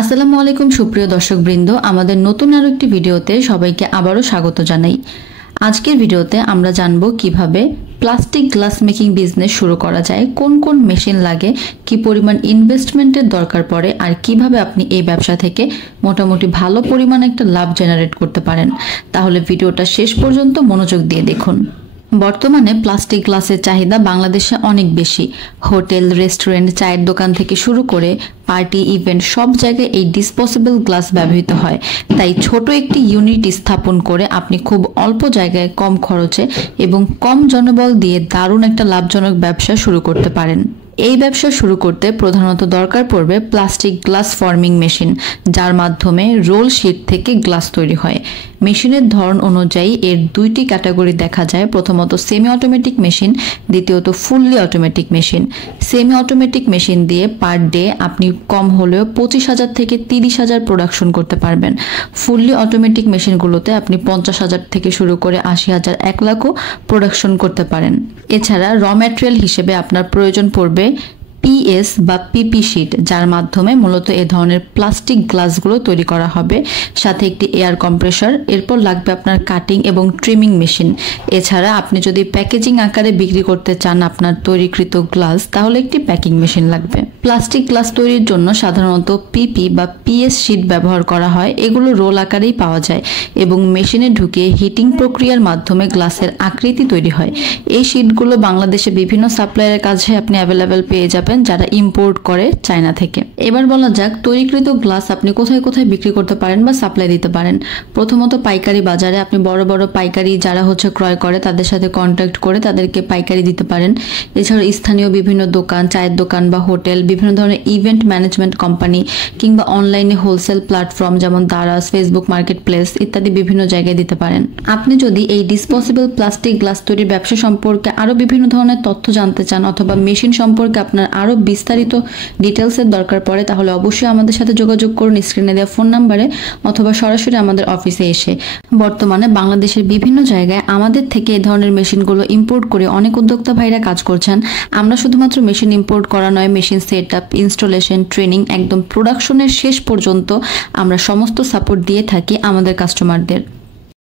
আসসালামু আলাইকুম সুপ্রিয় দর্শকবৃন্দ, আমাদের নতুন আরো একটি ভিডিওতে সবাইকে আবারও স্বাগত জানাই। আজকের ভিডিওতে আমরা জানব কিভাবে প্লাস্টিক গ্লাস মেকিং বিজনেস শুরু করা যায়, কোন কোন মেশিন লাগে, কি পরিমাণ ইনভেস্টমেন্টের দরকার পড়ে, আর কিভাবে আপনি এই ব্যবসা থেকে মোটামুটি ভালো পরিমাণ একটা লাভ জেনারেট করতে পারেন। তাহলে ভিডিওটা শেষ পর্যন্ত মনোযোগ দিয়ে দেখুন। বর্তমানে প্লাস্টিক গ্লাসের চাহিদা বাংলাদেশে অনেক বেশি। হোটেল, রেস্টুরেন্ট, চায়ের দোকান থেকে শুরু করে পার্টি, ইভেন্ট সব জায়গায় এই ডিসপোজেবল গ্লাস ব্যবহৃত হয়। তাই ছোট একটি ইউনিট স্থাপন করে আপনি খুব অল্প জায়গায় কম খরচে এবং কম জনবল দিয়ে দারুণ একটা লাভজনক ব্যবসা শুরু করতে পারেন। এই ব্যবসা শুরু করতে প্রধানত দরকার পড়বে প্লাস্টিক গ্লাস ফর্মিং মেশিন, যার মাধ্যমে রোল শীট থেকে গ্লাস তৈরি হয়। মেশিনের ধরন অনুযায়ী এর দুইটি ক্যাটাগরি দেখা যায়। প্রথমত সেমি অটোমেটিক মেশিন, দ্বিতীয়ত fully automatic machine. Semi automatic machine দিয়ে পার ডে আপনি কম হলেও 25,000 থেকে 30,000 প্রোডাকশন করতে পারবেন। ফুললি অটোমেটিক মেশিনগুলোতে আপনি 50,000 থেকে শুরু করে 80,000, 1 লাখও প্রোডাকশন করতে পারেন। এছাড়া র ম্যাটেরিয়াল হিসেবে আপনার প্রয়োজন পড়বে পিএস বা পিপি শিট, যার মাধ্যমে মূলত এ ধরনের প্লাস্টিক গ্লাসগুলো তৈরি করা হবে, সাথে একটি এয়ার কম্প্রেসর। এরপর লাগবে আপনার কাটিং এবং ট্রিমিং মেশিন। এছাড়া আপনি যদি প্যাকেজিং আকারে বিক্রি করতে চান আপনার তৈরিকৃত গ্লাস, তাহলে একটি প্যাকিং মেশিন লাগবে। প্লাস্টিক গ্লাস তৈরির জন্য সাধারণত পিপি বা পিএস শিট ব্যবহার করা হয়। এগুলো রোল আকারেই পাওয়া যায় এবং মেশিনে ঢুকিয়ে হিটিং প্রক্রিয়ার মাধ্যমে গ্লাসের আকৃতি তৈরি হয়। এই শিটগুলো বাংলাদেশে বিভিন্ন সাপ্লায়ারের কাছে আপনি অ্যাভেলেবেল পেয়ে যাবেন, যারা ইম্পোর্ট করে চায়না থেকে। এবার বলা যাক তৈরিকৃত গ্লাস আপনি কোথায় কোথায় বিক্রি করতে পারেন বা সাপ্লাই দিতে পারেন। প্রথমত পাইকারি বাজারে আপনি বড় বড় পাইকারি যারা ক্রয় করে তাদের সাথে কন্ট্যাক্ট করে তাদেরকে পাইকারি দিতে পারেন। এছাড়া স্থানীয় বিভিন্ন দোকান, চায়ের দোকান বা হোটেল, বিভিন্ন ধরনের ইভেন্ট ম্যানেজমেন্ট কোম্পানি কিংবা অনলাইনে হোলসেল প্ল্যাটফর্ম যেমন দারাজ, ফেসবুক মার্কেট প্লেস ইত্যাদি বিভিন্ন জায়গায় দিতে পারেন। আপনি যদি এই ডিসপোজেবল প্লাস্টিক গ্লাস তৈরির ব্যবসা সম্পর্কে আরো বিভিন্ন ধরনের তথ্য জানতে চান অথবা মেশিন সম্পর্কে আপনার আরো বিস্তারিত ডিটেলসের দরকার পড়ে, তাহলে অবশ্যই আমাদের সাথে যোগাযোগ করুন স্ক্রিনে দেওয়া ফোন নাম্বারে অথবা সরাসরি আমাদের অফিসে এসে। বর্তমানে বাংলাদেশের বিভিন্ন জায়গায় আমাদের থেকে এই ধরনের মেশিনগুলো ইম্পোর্ট করে অনেক উদ্যোক্তা ভাইরা কাজ করছেন। আমরা শুধুমাত্র মেশিন ইম্পোর্ট করা নয়, machine set up, installation, training, একদম প্রোডাকশনের শেষ পর্যন্ত আমরা সমস্ত সাপোর্ট দিয়ে থাকি আমাদের কাস্টমারদের।